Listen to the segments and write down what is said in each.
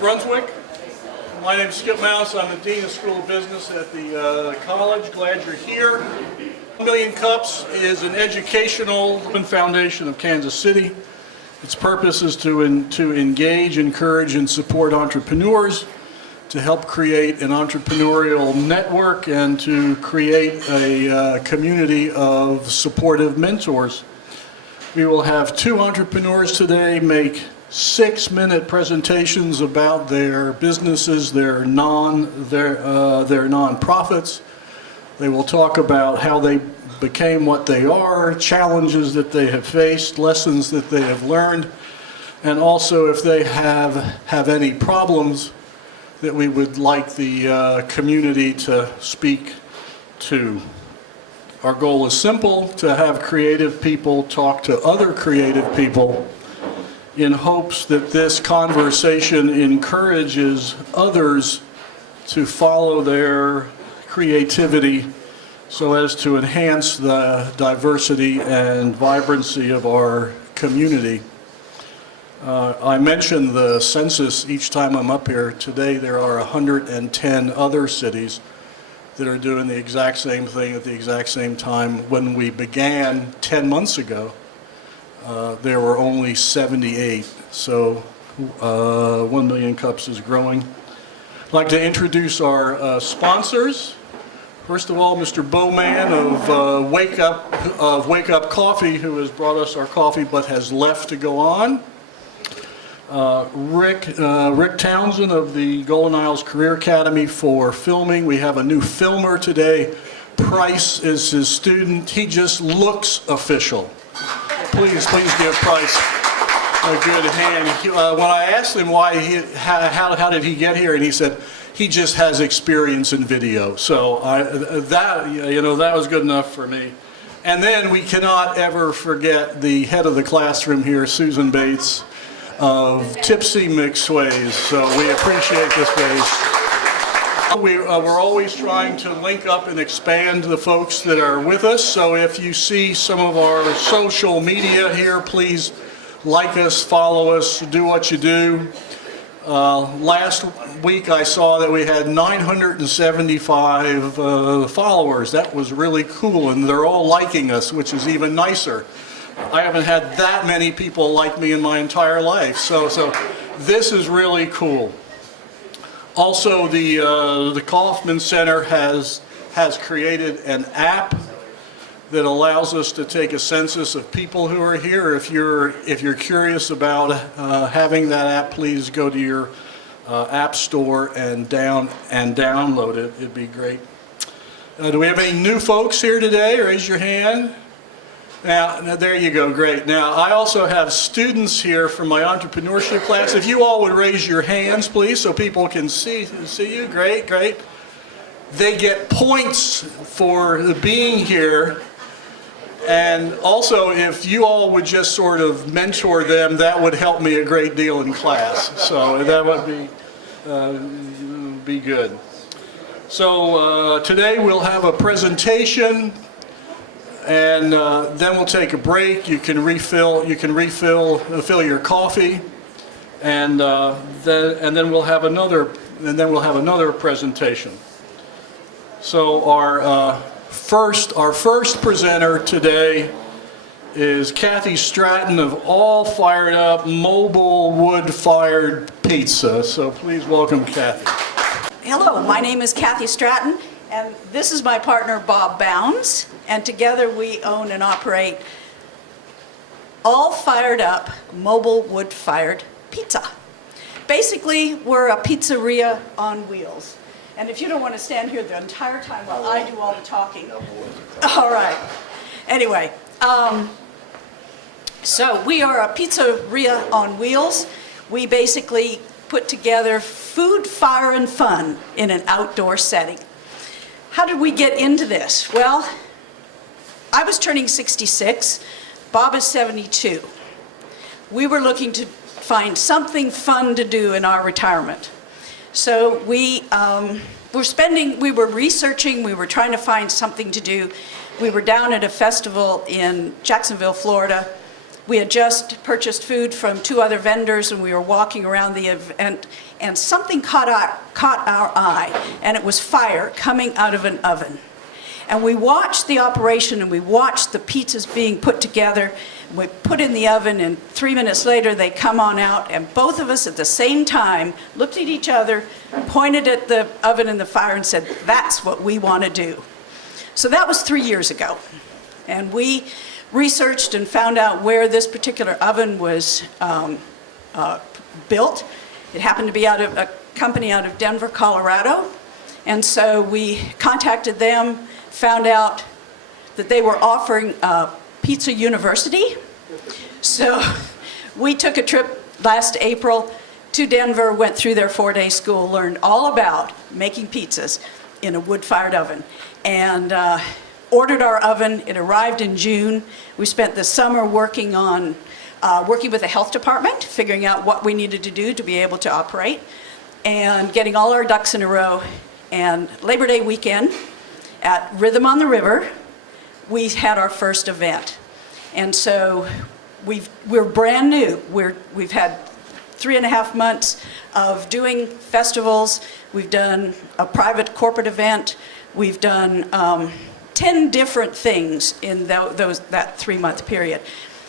Brunswick. My name is Skip Mouse. I'm the Dean of School of Business at the college. Glad you're here. 1 Million Cups is an educational foundation of Kansas City. Its purpose is to engage, encourage, and support entrepreneurs, to help create an entrepreneurial network, and to create a community of supportive mentors. We will have 2 entrepreneurs today make 6-minute presentations about their businesses, their nonprofits. They will talk about how they became what they are, challenges that they have faced, lessons that they have learned, and also if they have any problems that we would like the community to speak to. Our goal is simple: to have creative people talk to other creative people in hopes that this conversation encourages others to follow their creativity so as to enhance the diversity and vibrancy of our community. I mention the census each time I'm up here. Today there are 110 other cities that are doing the exact same thing at the exact same time. When we began 10 months ago, there were only 78. So 1 Million Cups is growing. I'd like to introduce our sponsors. First of all, Mr. Bowman of Wake Up Coffee, who has brought us our coffee but has left to go on. Rick Townsend of the Golden Isles Career Academy for filming. We have a new filmer today. Price is his student. He just looks official. Please give Price a good hand. When I asked him how did he get here, and he said he just has experience in video. So that was good enough for me. And then we cannot ever forget the head of the classroom here, Susan Bates of Tipsy McSways. So we appreciate this space. We're always trying to link up and expand the folks that are with us. So if you see some of our social media here, please like us, follow us, do what you do. Last week I saw that we had 975 followers. That was really cool, and they're all liking us, which is even nicer. I haven't had that many people like me in my entire life, so this is really cool. Also, the Kaufman Center has created an app that allows us to take a census of people who are here. If you're curious about having that app, please go to your app store and download it. It'd be great. Do we have any new folks here today? Raise your hand. Now, there you go, great. Now, I also have students here from my entrepreneurship class. If you all would raise your hands, please, so people can see you. Great. They get points for being here. And also, if you all would just sort of mentor them, that would help me a great deal in class. So that would be good. So today we'll have a presentation, and then we'll take a break. You can refill your coffee, and then we'll have another presentation. So our first presenter today is Kathy Stratton of All Fired Up Mobile Wood-Fired Pizza. So please welcome Kathy. Hello, my name is Kathy Stratton, and this is my partner Bob Bounds, and together we own and operate All Fired Up Mobile Wood-Fired Pizza. Basically, we're a pizzeria on wheels. And if you don't want to stand here the entire time while I do all the talking. All right. Anyway, so we are a pizzeria on wheels. We basically put together food, fire, and fun in an outdoor setting. How did we get into this? Well, I was turning 66. Bob is 72. We were looking to find something fun to do in our retirement. So we were researching, we were trying to find something to do. We were down at a festival in Jacksonville, Florida. We had just purchased food from 2 other vendors, and we were walking around the event, and something caught our eye, and it was fire coming out of an oven. And we watched the operation, and we watched the pizzas being put together. We put in the oven, and 3 minutes later, they come on out, and both of us at the same time looked at each other, pointed at the oven and the fire, and said, "That's what we want to do." So that was 3 years ago. And we researched and found out where this particular oven was built. It happened to be out of a company out of Denver, Colorado. And so we contacted them, found out that they were offering Pizza University. So we took a trip last April to Denver, went through their 4-day school, learned all about making pizzas in a wood-fired oven, and ordered our oven. It arrived in June. We spent the summer working with the health department, figuring out what we needed to do to be able to operate, and getting all our ducks in a row. And Labor Day weekend at Rhythm on the River, we had our first event. And so we're brand new. We've had 3.5 months of doing festivals. We've done a private corporate event. We've done 10 different things in that 3-month period.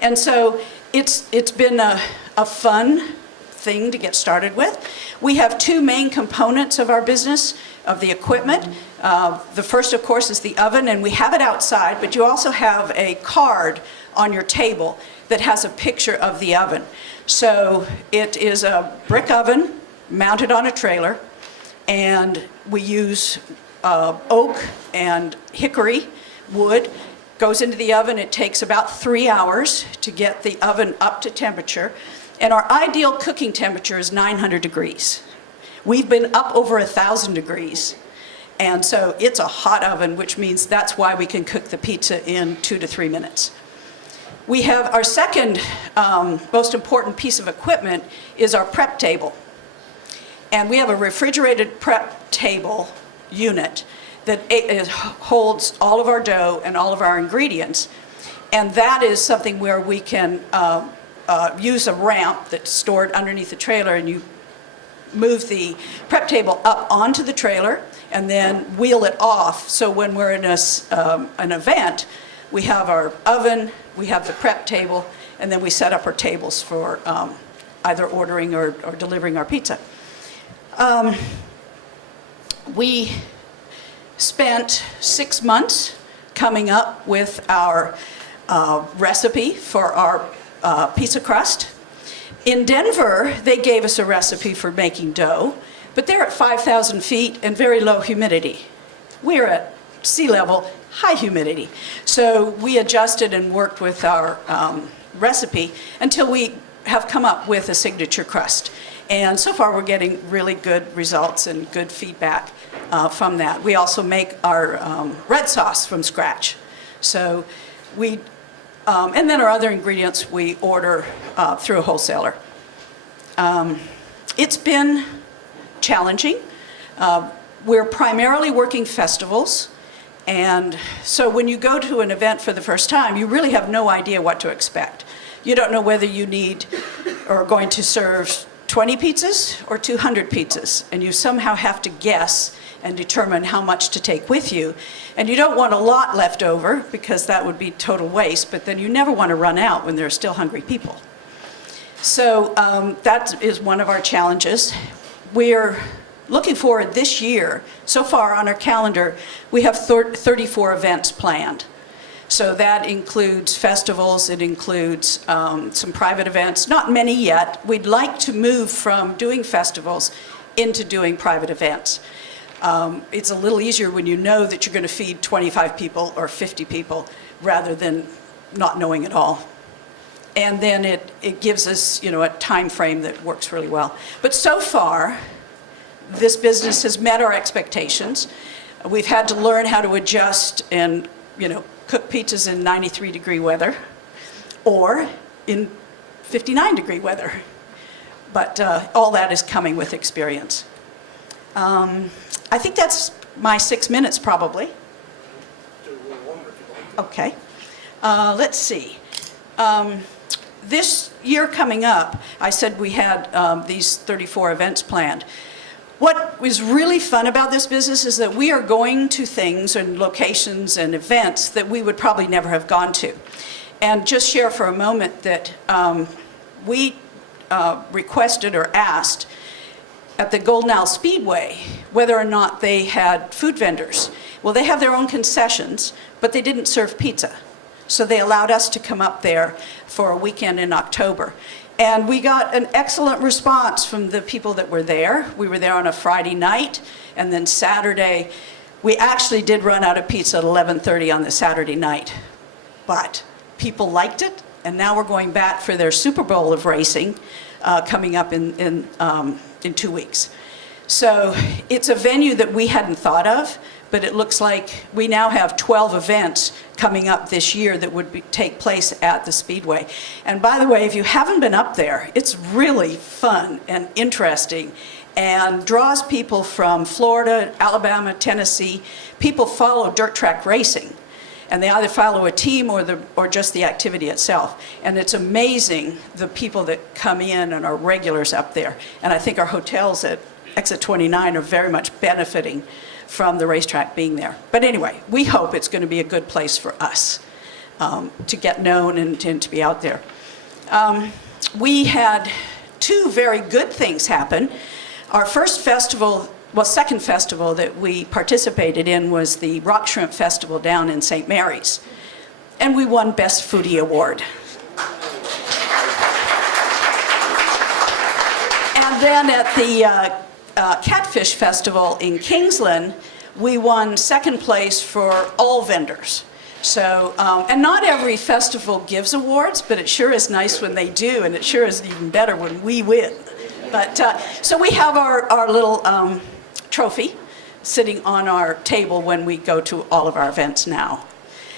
And so it's been a fun thing to get started with. We have 2 main components of our business, of the equipment. The first, of course, is the oven, and we have it outside, but you also have a card on your table that has a picture of the oven. So it is a brick oven mounted on a trailer, and we use oak and hickory wood. Goes into the oven. It takes about 3 hours to get the oven up to temperature, and our ideal cooking temperature is 900 degrees. We've been up over 1,000 degrees, and so it's a hot oven, which means that's why we can cook the pizza in 2 to 3 minutes. We have our second most important piece of equipment is our prep table, and we have a refrigerated prep table unit that holds all of our dough and all of our ingredients, and that is something where we can use a ramp that's stored underneath the trailer, and you move the prep table up onto the trailer and then wheel it off. So when we're in an event, we have our oven, we have the prep table, and then we set up our tables for either ordering or delivering our pizza. We spent 6 months coming up with our recipe for our pizza crust. In Denver, they gave us a recipe for making dough, but they're at 5,000 feet and very low humidity. We're at sea level, high humidity. So we adjusted and worked with our recipe until we have come up with a signature crust. And so far, we're getting really good results and good feedback from that. We also make our red sauce from scratch. So and then our other ingredients we order through a wholesaler. It's been challenging. We're primarily working festivals, and so when you go to an event for the first time, you really have no idea what to expect. You don't know whether you need or are going to serve 20 pizzas or 200 pizzas, and you somehow have to guess and determine how much to take with you. And you don't want a lot left over because that would be total waste, but then you never want to run out when there are still hungry people. So that is one of our challenges. We're looking forward this year. So far on our calendar, we have 34 events planned. So that includes festivals, it includes some private events, not many yet. We'd like to move from doing festivals into doing private events. It's a little easier when you know that you're going to feed 25 people or 50 people rather than not knowing at all. And then it gives us, a time frame that works really well. But so far, this business has met our expectations. We've had to learn how to adjust and, cook pizzas in 93-degree weather or in 59-degree weather. But all that is coming with experience. I think that's my 6 minutes, probably. Okay. Let's see. this year coming up, I said we had these 34 events planned. What was really fun about this business is that we are going to things and locations and events that we would probably never have gone to. And just share for a moment that we requested or asked at the Golden Owl Speedway whether or not they had food vendors. Well, they have their own concessions, but they didn't serve pizza. So they allowed us to come up there for a weekend in October. And we got an excellent response from the people that were there. We were there on a Friday night, and then Saturday, we actually did run out of pizza at 11:30 on the Saturday night. But people liked it, and now we're going back for their Super Bowl of racing coming up in 2 weeks. So it's a venue that we hadn't thought of, but it looks like we now have 12 events coming up this year that would take place at the Speedway. And by the way, if you haven't been up there, it's really fun and interesting and draws people from Florida, Alabama, Tennessee. People follow dirt track racing, and they either follow a team or just the activity itself. And it's amazing the people that come in and are regulars up there. And I think our hotels at Exit 29 are very much benefiting from the racetrack being there. But anyway, we hope it's going to be a good place for us to get known and to be out there. We had two very good things happen. Our first festival, well, second festival that we participated in was the Rock Shrimp Festival down in St. Mary's. And we won Best Foodie Award. And then at the Catfish Festival in Kingsland, we won second place for all vendors. So, and not every festival gives awards, but it sure is nice when they do, and it sure is even better when we win. But, so we have our little trophy sitting on our table when we go to all of our events now.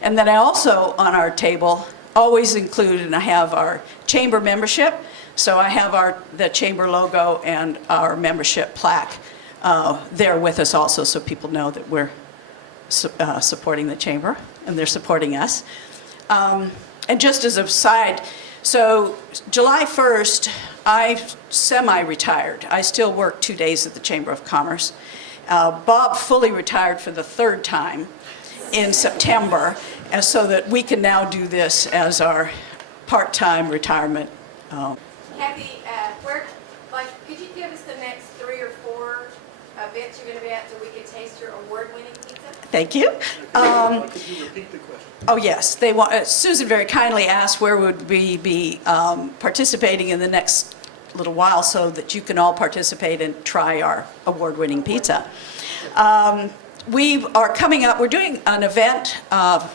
And then I also, on our table, always include, and I have our chamber membership. So I have the chamber logo and our membership plaque there with us also, so people know that we're supporting the chamber and they're supporting us. And just as a side, so July 1st, I semi-retired. I still work 2 days at the Chamber of Commerce. Bob fully retired for the third time in September, and so that we can now do this as our part-time retirement. Kathy, could you give us the next 3 or 4 events you're going to be at so we can taste your award-winning pizza? Thank you. Could you repeat the question? Oh, yes. Susan very kindly asked where would we be participating in the next little while so that you can all participate and try our award-winning pizza. We are coming up, we're doing an event, our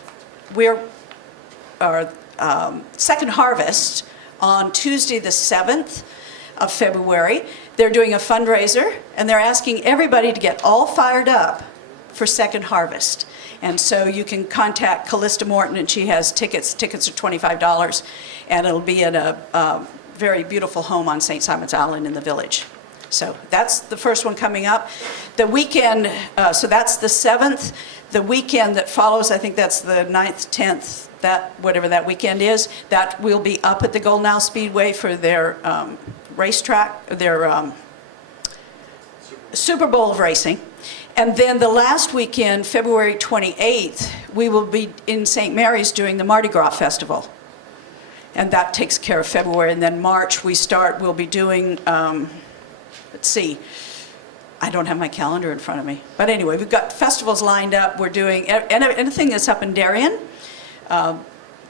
second harvest on Tuesday the 7th of February. They're doing a fundraiser, and they're asking everybody to get all fired up for second harvest. And so you can contact Callista Morton, and she has tickets. Tickets are $25, and it'll be at a very beautiful home on St. Simon's Island in the Village. So that's the first one coming up. The weekend, so that's the 7th. The weekend that follows, I think that's the 9th, 10th, whatever that weekend is, that will be up at the Golden Owl Speedway for their racetrack, their Super Bowl of racing. And then the last weekend, February 28th, we will be in St. Mary's doing the Mardi Gras Festival. And that takes care of February. And then March, we'll be doing, let's see, I don't have my calendar in front of me. But anyway, we've got festivals lined up. We're doing anything that's up in Darien.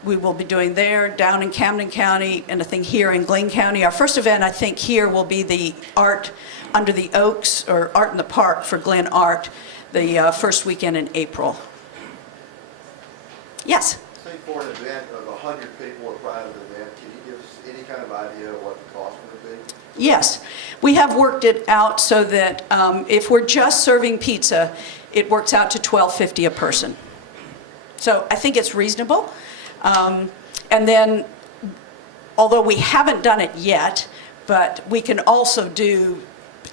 We will be doing there, down in Camden County, and a thing here in Glynn County. Our first event, I think, here will be the Art Under the Oaks, or Art in the Park for Glynn Art, the first weekend in April. Yes? Say for an event of 100 people, a private event, can you give us any kind of idea of what the cost would be? Yes. We have worked it out so that if we're just serving pizza, it works out to $12.50 a person. So I think it's reasonable. And then, although we haven't done it yet, but we can also do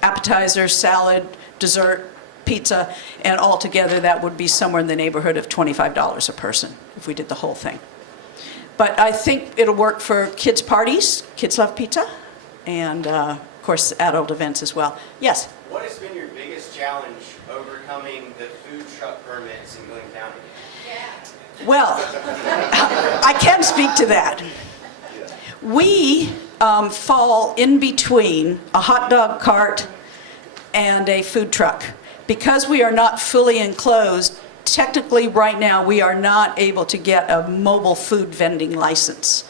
appetizer, salad, dessert, pizza, and altogether that would be somewhere in the neighborhood of $25 a person if we did the whole thing. But I think it'll work for kids' parties, kids love pizza, and of course, adult events as well. Yes? What has been your biggest challenge overcoming the food truck permits in Glenn County? Well, I can speak to that. We fall in between a hot dog cart and a food truck. Because we are not fully enclosed, technically right now we are not able to get a mobile food vending license.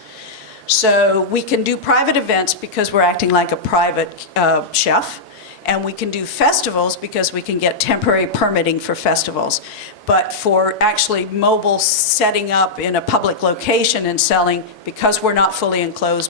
So we can do private events because we're acting like a private chef, and we can do festivals because we can get temporary permitting for festivals. But for actually mobile setting up in a public location and selling, because we're not fully enclosed,